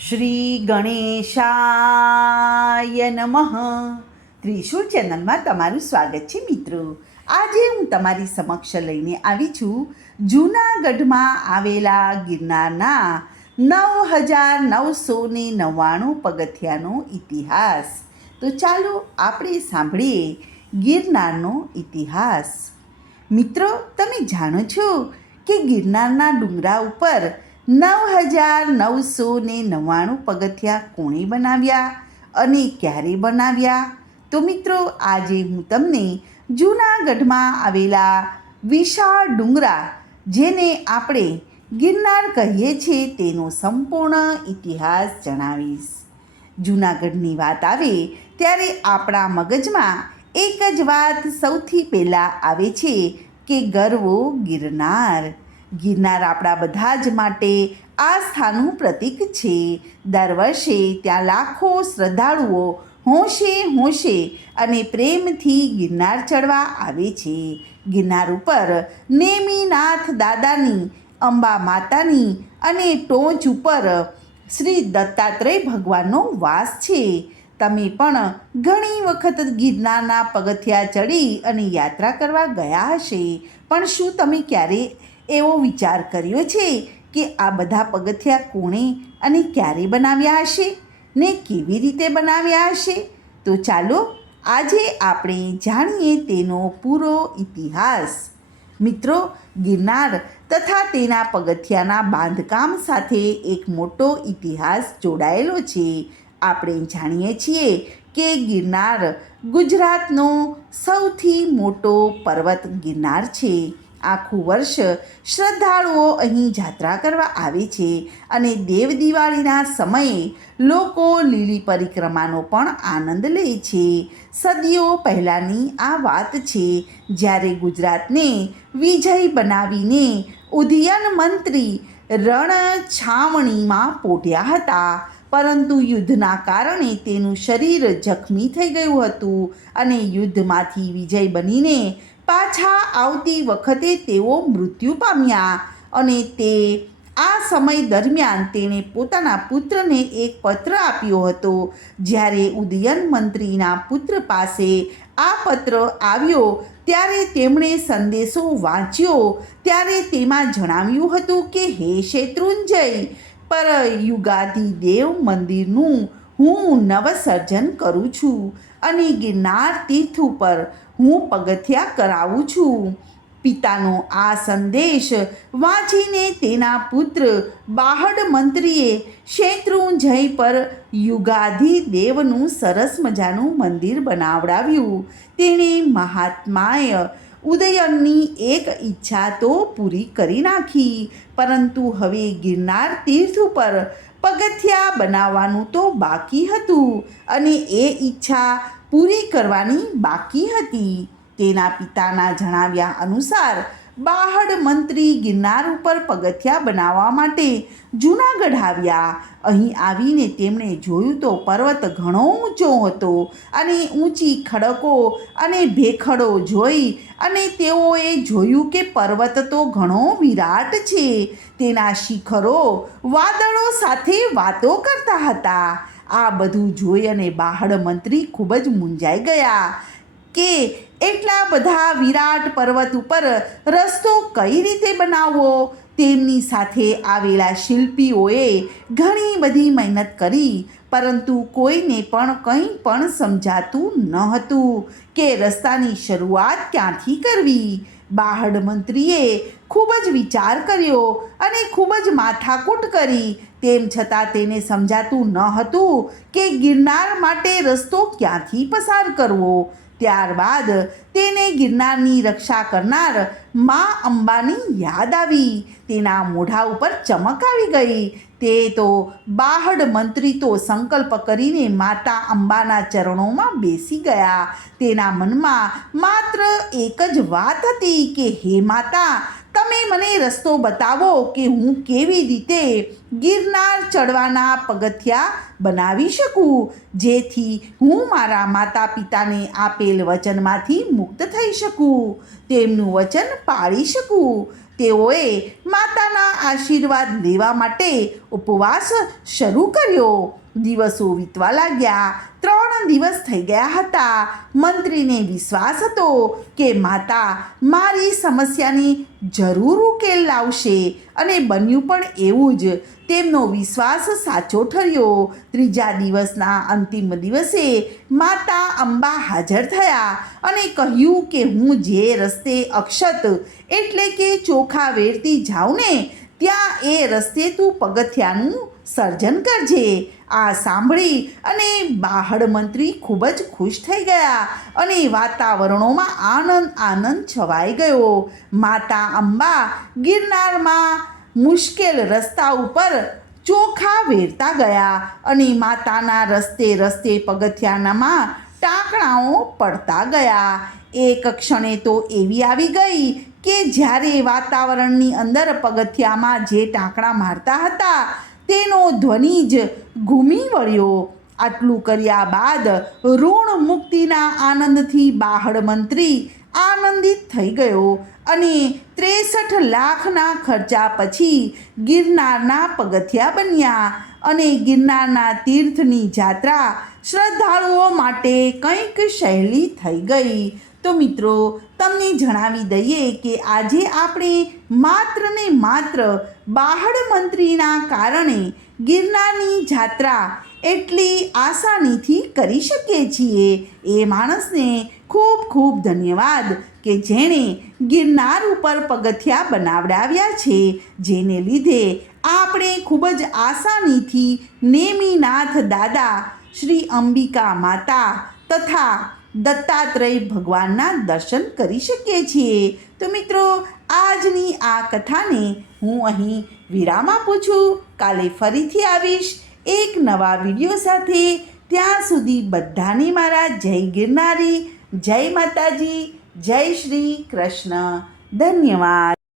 શ્રી ગણેશાય નમઃ. ત્રિશુળ ચેનલમાં તમારું સ્વાગત છે મિત્રો. આજે હું તમારી સમક્ષ લઈને આવી છું. જૂનાગઢમાં આવેલા ગિરનારના નવ હજાર નવસો ને નવ્વાણું પગથિયાનો ઇતિહાસ. તો ચાલો આપણે સાંભળીએ ગિરનારનો ઇતિહાસ. મિત્રો, તમે જાણો છો કે ગિરનારના ડુંગરા ઉપર નવ હજાર નવસો ને નવ્વાણું પગથિયા કોણે બનાવ્યા અને ક્યારે બનાવ્યા? તો મિત્રો, આજે હું તમને જૂનાગઢમાં આવેલા વિશાળ ડુંગરા, જેને આપણે ગિરનાર કહીએ છીએ, તેનો સંપૂર્ણ ઇતિહાસ જણાવીશ. જૂનાગઢની વાત આવે ત્યારે આપણા મગજમાં એક જ વાત સૌથી પહેલાં આવે છે કે ગરવો ગિરનાર. ગિરનાર આપણા બધા જ માટે આસ્થાનું પ્રતીક છે. દર વર્ષે ત્યાં લાખો શ્રદ્ધાળુઓ હોંશે હોંશે અને પ્રેમથી ગિરનાર ચડવા આવે છે. ગિરનાર ઉપર નેમીનાથ દાદાની, અંબા માતાની અને ટોચ ઉપર શ્રી દત્તાત્રેય ભગવાનનો વાસ છે. તમે પણ ઘણી વખત ગિરનારના પગથિયા ચડી અને યાત્રા કરવા ગયા હશે. પણ શું તમે ક્યારે એવો વિચાર કર્યો છે કે આ બધા પગથિયા કોણે અને ક્યારે બનાવ્યા હશે ને કેવી રીતે બનાવ્યા હશે? તો ચાલો આજે આપણે જાણીએ તેનો પૂરો ઇતિહાસ. મિત્રો, ગિરનાર તથા તેના પગથિયાના બાંધકામ સાથે એક મોટો ઇતિહાસ જોડાયેલો છે. આપણે જાણીએ છીએ કે ગિરનાર ગુજરાતનો સૌથી મોટો પર્વત ગિરનાર છે. આખું વર્ષ શ્રદ્ધાળુઓ અહીં જાત્રા કરવા આવે છે અને દેવ દિવાળીના સમયે લોકો લીલી પરિક્રમાનો પણ આનંદ લે છે. સદીઓ પહેલાંની આ વાત છે, જ્યારે ગુજરાતને વિજય બનાવીને ઉદયન મંત્રી રણ છાવણીમાં પોટ્યા હતા. પરંતુ યુદ્ધના કારણે તેનું શરીર જખમી થઈ ગયું હતું અને યુદ્ધમાંથી વિજય બનીને પાછા આવતી વખતે તેઓ મૃત્યુ પામ્યા અને તે આ સમય દરમિયાન તેણે પોતાના પુત્રને એક પત્ર આપ્યો હતો. જ્યારે ઉદયન મંત્રીના પુત્ર પાસે આ પત્ર આવ્યો, ત્યારે તેમણે સંદેશો વાંચ્યો. ત્યારે તેમાં જણાવ્યું હતું કે, હે શેત્રુંજય, પર યુગાદી દેવ મંદિરનું હું નવસર્જન કરું છું અને ગિરનાર તીર્થ ઉપર હું પગથિયા કરાવું છું. પિતાનો આ સંદેશ વાંચીને તેના પુત્ર બાહડ મંત્રીએ શેત્રુંજય પર યુગાધિ દેવનું સરસ મજાનું મંદિર બનાવડાવ્યું. તેણે મહાત્માએ ઉદયનની એક ઈચ્છા તો પૂરી કરી નાખી, પરંતુ હવે ગિરનાર તીર્થ ઉપર પગથિયા બનાવવાનું તો બાકી હતું અને એ ઈચ્છા પૂરી કરવાની બાકી હતી. તેના પિતાના જણાવ્યા અનુસાર બાહડ મંત્રી ગિરનાર ઉપર પગથિયા બનાવવા માટે જૂનાગઢ આવ્યા. અહીં આવીને તેમણે જોયું તો પર્વત ઘણો ઊંચો હતો અને ઊંચી ખડકો અને ભેખડો જોઈ અને તેઓએ જોયું કે પર્વત તો ઘણો વિરાટ છે. તેના શિખરો વાદળો સાથે વાતો કરતા હતા. આ બધું જોઈ અને બાહડ મંત્રી ખૂબ જ મૂંઝાઈ ગયા. કે એટલા બધા વિરાટ પર્વત ઉપર રસ્તો કઈ રીતે બનાવવો? તેમની સાથે આવેલા શિલ્પીઓએ ઘણી બધી મહેનત કરી, પરંતુ કોઈને પણ કંઈ પણ સમજાતું ન હતું કે રસ્તાની શરૂઆત ક્યાંથી કરવી. બાહડ મંત્રીએ ખૂબ જ વિચાર કર્યો અને ખૂબ જ માથાકૂટ કરી. તેમ છતાં તેને સમજાતું ન હતું કે ગિરનાર માટે રસ્તો ક્યાંથી પસાર કરવો. ત્યારબાદ તેને ગિરનારની રક્ષા કરનાર મા અંબાની યાદ આવી. તેના મોઢા ઉપર ચમક આવી ગઈ. તે તો બાહડ મંત્રી તો સંકલ્પ કરીને માતા અંબાના ચરણોમાં બેસી ગયા. તેના મનમાં માત્ર એક જ વાત હતી કે, હે માતા તમે મને રસ્તો બતાવો કે હું કેવી રીતે ગિરનાર ચડવાના પગથિયા બનાવી શકું, જેથી હું મારા માતા પિતાને આપેલ વચનમાંથી મુક્ત થઈ શકું, તેમનું વચન પાળી શકું. તેઓએ માતાના આશીર્વાદ લેવા માટે ઉપવાસ શરૂ કર્યો. દિવસો વીતવા લાગ્યા. ત્રણ દિવસ થઈ ગયા હતા. મંત્રીને વિશ્વાસ હતો કે માતા મારી સમસ્યાની જરૂર ઉકેલ લાવશે અને બન્યું પણ એવું જ. તેમનો વિશ્વાસ સાચો ઠર્યો. ત્રીજા દિવસના અંતિમ દિવસે માતા અંબા હાજર થયા અને કહ્યું કે હું જે રસ્તે અક્ષત એટલે કે ચોખા વેરતી જાઉં ને ત્યાં એ રસ્તે તું પગથિયાનું સર્જન કરજે. આ સાંભળી અને બાહડ મંત્રી ખૂબ જ ખુશ થઈ ગયા અને વાતાવરણોમાં આનંદ આનંદ છવાઈ ગયો. માતા અંબા ગિરનારમાં મુશ્કેલ રસ્તા ઉપર ચોખા વેરતા ગયા અને માતાના રસ્તે રસ્તે પગથિયાનામાં ટાંકણાઓ પડતા ગયા. એક ક્ષણે તો એવી આવી ગઈ કે જ્યારે વાતાવરણની અંદર પગથિયામાં જે ટાંકણા મારતા હતા, તેનો ધ્વનિ જ ઘૂમી વળ્યો. આટલું કર્યા બાદ ઋણ મુક્તિના આનંદથી બાહડ મંત્રી આનંદિત થઈ ગયો અને ત્રેસઠ લાખના ખર્ચા પછી ગિરનારના પગથિયા બન્યા. અને ગિરનારના તીર્થની જાત્રા શ્રદ્ધાળુઓ માટે કંઈક સહેલી થઈ ગઈ. તો મિત્રો, તમને જણાવી દઈએ કે આજે આપણે માત્ર ને માત્ર બાહડ મંત્રીના કારણે ગિરનારની જાત્રા એટલી આસાનીથી કરી શકીએ છીએ. એ માણસને ખૂબ ખૂબ ધન્યવાદ. કે જેણે ગિરનાર ઉપર પગથિયા બનાવડાવ્યા છે, જેને લીધે આપણે ખૂબ જ આસાનીથી નેમિનાથ દાદા શ્રી અંબિકા માતા તથા દત્તાત્રેય ભગવાનના દર્શન કરી શકીએ છીએ. તો મિત્રો, આજની આ કથાને હું અહીં વિરામ આપું છું કાલે ફરીથી આવીશ એક નવા વીડિયો સાથે. ત્યાં સુધી બધાને મારા જય ગિરનારી, જય માતાજી. જય શ્રી કૃષ્ણ. ધન્યવાદ.